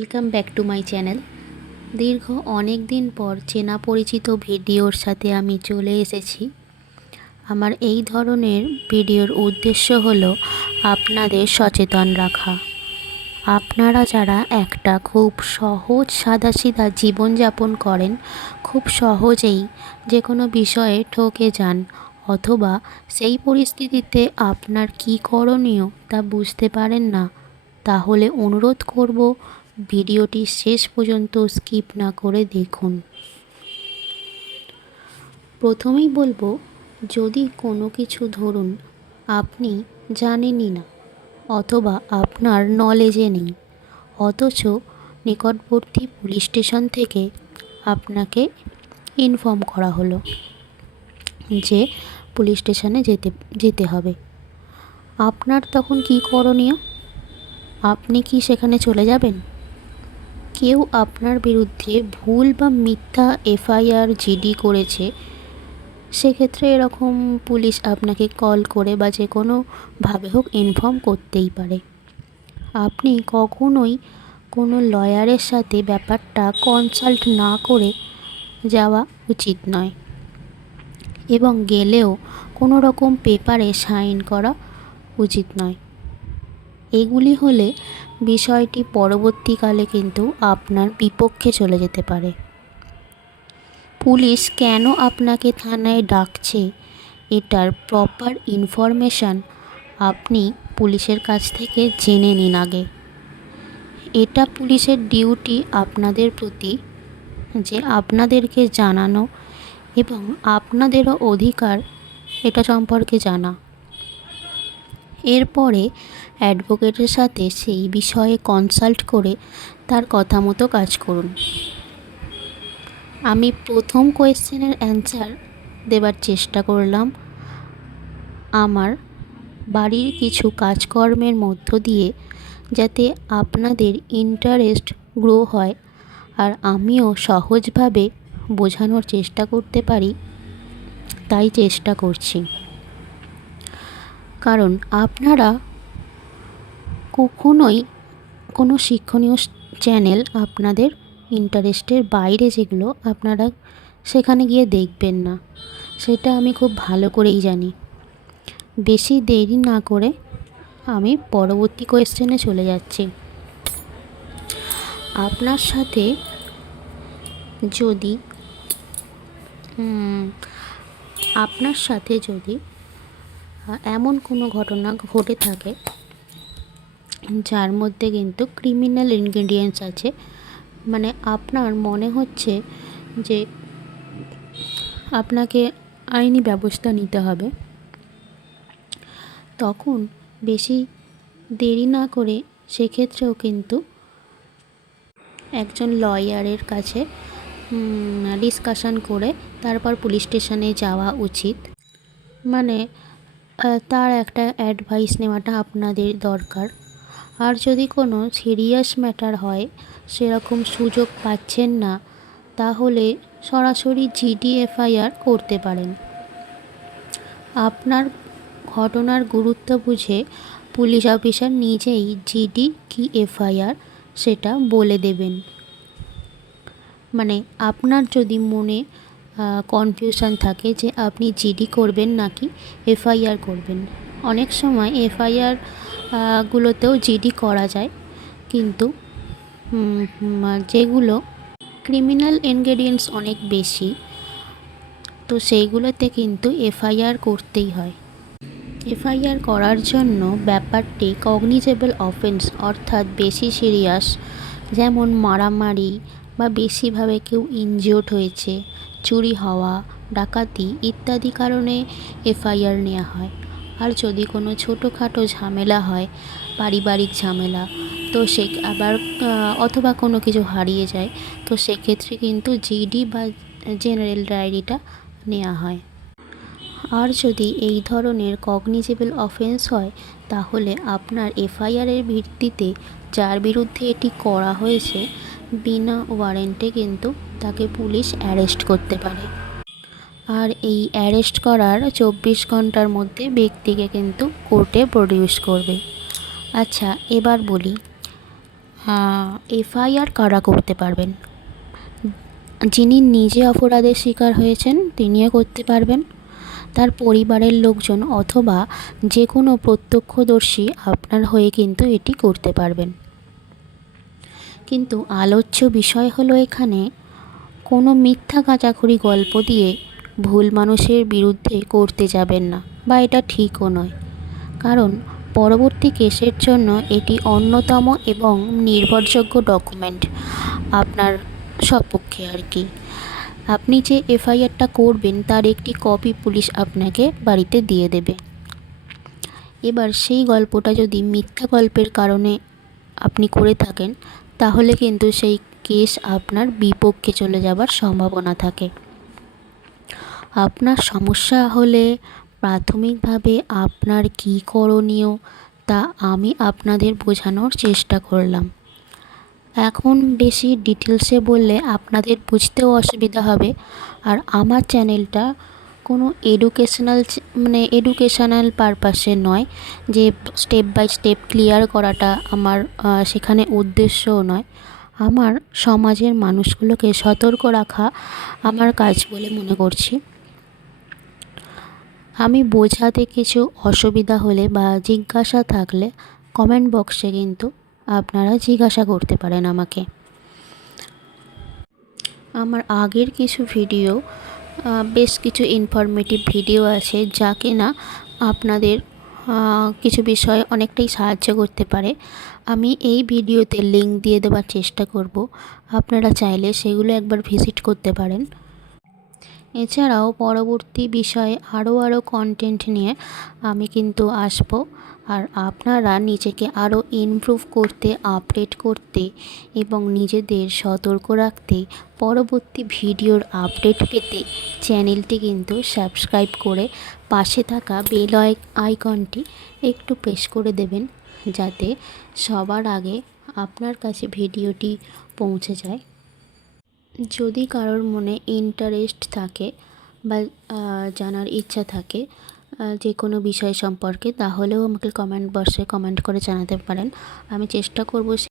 Welcome back to my channel. দীর্ঘ অনেক দিন পর চেনা পরিচিত ভিডিওর সাথে আমি চলে এসেছি। আমার এই ধরনের ভিডিওর উদ্দেশ্য হলো আপনাদের সচেতন রাখা। আপনারা যারা একটা খুব সহজ সাদাসিধা জীবনযাপন করেন, খুব সহজেই যে কোনো বিষয়ে ঠকে যান, অথবা সেই পরিস্থিতিতে আপনার কী করণীয় তা বুঝতে পারেন না, তাহলে অনুরোধ করব ভিডিওটি শেষ পর্যন্ত স্কিপ না করে দেখুন। প্রথমেই বলবো, যদি কোনো কিছু ধরুন আপনি জানেনই না অথবা আপনার নলেজে নেই, অথচ নিকটবর্তী পুলিশ স্টেশন থেকে আপনাকে ইনফর্ম করা হলো যে পুলিশ স্টেশনে যেতে হবে, আপনার তখন কী করণীয়? আপনি কি সেখানে চলে যাবেন? কেউ আপনার বিরুদ্ধে ভুল বা মিথ্যা এফআইআর জিডি করেছে, সেক্ষেত্রে এরকম পুলিশ আপনাকে কল করে বা যে কোনোভাবে হোক ইনফর্ম করতেই পারে। আপনি কখনোই কোনো লয়ারের সাথে ব্যাপারটা কনসাল্ট না করে যাওয়া উচিত নয়, এবং গেলেও কোনো রকম পেপারে সাইন করা উচিত নয়। এগুলি হলে বিষয়টি পরবর্তীকালে কিন্তু আপনার বিপক্ষে চলে যেতে পারে। পুলিশ কেন আপনাকে থানায় ডাকছে, এটার প্রপার ইনফরমেশান আপনি পুলিশের কাছ থেকে জেনে নিন আগে। এটা পুলিশের ডিউটি আপনাদের প্রতি, যে আপনাদেরকে জানানো এবং আপনাদেরও অধিকার এটা সম্পর্কে জানা। এরপরে অ্যাডভোকেটের সাথে সেই বিষয়ে কনসাল্ট করে তার কথা মতো কাজ করুন। আমি প্রথম কোয়েশ্চেনের অ্যান্সার দেবার চেষ্টা করলাম আমার বাড়ির কিছু কাজকর্মের মধ্য দিয়ে, যাতে আপনাদের ইন্টারেস্ট গ্রো হয় আর আমিও সহজভাবে বোঝানোর চেষ্টা করতে পারি, তাই চেষ্টা করছি। কারণ আপনারা কখনোই কোনো শিক্ষণীয় চ্যানেল আপনাদের ইন্টারেস্টের বাইরে যেগুলো, আপনারা সেখানে গিয়ে দেখবেন না, সেটা আমি খুব ভালো করেই জানি। বেশি দেরি না করে আমি পরবর্তী কোয়েশ্চেনে চলে যাচ্ছি। আপনার সাথে যদি এমন কোনো ঘটনা ঘটে থাকে যার মধ্যে কিন্তু ক্রিমিনাল ইনগ্রেডিয়েন্টস আছে, মানে আপনার মনে হচ্ছে যে আপনাকে আইনি ব্যবস্থা নিতে হবে, তখন বেশি দেরি না করে সেক্ষেত্রেও কিন্তু একজন লয়ারের কাছে ডিসকাশন করে তারপর পুলিশ স্টেশনে যাওয়া উচিত। মানে তার একটা অ্যাডভাইস নেওয়াটা আপনাদের দরকার। আর যদি কোনো সিরিয়াস ম্যাটার হয়, সেরকম সুযোগ পাচ্ছেন না, তাহলে সরাসরি জিডি এফআইআর করতে পারেন। আপনার ঘটনার গুরুত্ব বুঝে পুলিশ অফিসার নিজেই জিডি কি এফআইআর সেটা বলে দেবেন। মানে আপনার যদি মনে কনফিউশন থাকে যে আপনি জিডি করবেন নাকি এফআইআর করবেন, অনেক সময় এফআইআর গুলোতেও জিডি করা যায়, কিন্তু যেগুলো ক্রিমিনাল ইনগ্রেডিয়েন্টস অনেক বেশি, তো সেইগুলোতে কিন্তু এফআইআর করতেই হয়। এফআইআর করার জন্য ব্যাপারটি কগনিজেবল অফেন্স, অর্থাৎ বেশি সিরিয়াস, যেমন মারামারি বা বেশিভাবে কেউ ইনজিওর্ড হয়েছে, চুরি হওয়া, ডাকাতি ইত্যাদি কারণে এফআইআর নেওয়া হয়। আর যদি কোনো ছোটোখাটো ঝামেলা হয়, পারিবারিক ঝামেলা, তো সে আবার অথবা কোনো কিছু হারিয়ে যায়, তো সেক্ষেত্রে কিন্তু জিডি বা জেনারেল ডায়েরিটা নেওয়া হয়। আর যদি এই ধরনের কগনিজেবল অফেন্স হয়, তাহলে আপনার এফআইআরের ভিত্তিতে যার বিরুদ্ধে এটি করা হয়েছে, বিনা ওয়ারেন্টে কিন্তু তাকে পুলিশ অ্যারেস্ট করতে পারে। আর এই অ্যারেস্ট করার 24 ঘন্টার মধ্যে ব্যক্তিকে কিন্তু কোর্টে প্রডিউস করবে। আচ্ছা, এবার বলি, এফআইআর কারা করতে পারবেন? যিনি নিজে অপরাধের শিকার হয়েছেন তিনিও করতে পারবেন, তার পরিবারের লোকজন অথবা যে কোনো প্রত্যক্ষদর্শী আপনার হয়ে কিন্তু এটি করতে পারবেন। কিন্তু আলোচ্য বিষয় হলো এখানে কোনো মিথ্যা কাঁচাখুরি গল্প দিয়ে ভুল মানুষের বিরুদ্ধে করতে যাবেন না, বা এটা ঠিকও নয়। কারণ পরবর্তী কেসের জন্য এটি অন্যতম এবং নির্ভরযোগ্য ডকুমেন্ট আপনার সপক্ষে আর কি। আপনি যে এফআইআরটা করবেন তার একটি কপি পুলিশ আপনাকে বাড়িতে দিয়ে দেবে। এবার সেই গল্পটা যদি মিথ্যা গল্পের কারণে আপনি করে থাকেন, তাহলে কিন্তু সেই কেস আপনার বিপক্ষে চলে যাবার সম্ভাবনা থাকে। আপনার সমস্যা হলে প্রাথমিকভাবে আপনার কী করণীয় তা আমি আপনাদের বোঝানোর চেষ্টা করলাম। এখন বেশি ডিটেলসে বললে আপনাদের বুঝতেও অসুবিধা হবে, আর আমার চ্যানেলটা কোনো এডুকেশনাল পারপাসে নয়, যে স্টেপ বাই স্টেপ ক্লিয়ার করাটা আমার সেখানে উদ্দেশ্যও নয়। আমার সমাজের মানুষগুলোকে সতর্ক রাখা আমার কাজ বলে মনে করছি। আমি বোঝাতে কিছু অসুবিধা হলে বা জিজ্ঞাসা থাকলে কমেন্ট বক্সে কিন্তু আপনারা জিজ্ঞাসা করতে পারেন আমাকে। আমার আগের কিছু ভিডিও, বেশ কিছু ইনফরমেটিভ ভিডিও আছে যা কিনা আপনাদের কিছু বিষয়ে অনেকটাই সাহায্য করতে পারে। আমি এই ভিডিওতে লিংক দিয়ে দেওয়ার চেষ্টা করব, আপনারা চাইলে সেগুলো একবার ভিজিট করতে পারেন। এছাড়াও পরবর্তী বিষয়ে আরও কন্টেন্ট নিয়ে আমি কিন্তু আসব, আর আপনারা নিজেকে আরও ইমপ্রুভ করতে, আপডেট করতে এবং নিজেদের সতর্ক রাখতে পরবর্তী ভিডিওর আপডেট পেতে চ্যানেলটি কিন্তু সাবস্ক্রাইব করে পাশে থাকা বেল আইকনটি একটু প্রেস করে দেবেন, যাতে সবার আগে আপনার কাছে ভিডিওটি পৌঁছে যায়। যদি কারোর মনে ইন্টারেস্ট থাকে বা জানার ইচ্ছা থাকে যে কোনো বিষয় সম্পর্কে, তাহলেও আমাকে কমেন্ট বক্সে কমেন্ট করে জানাতে পারেন। আমি চেষ্টা করব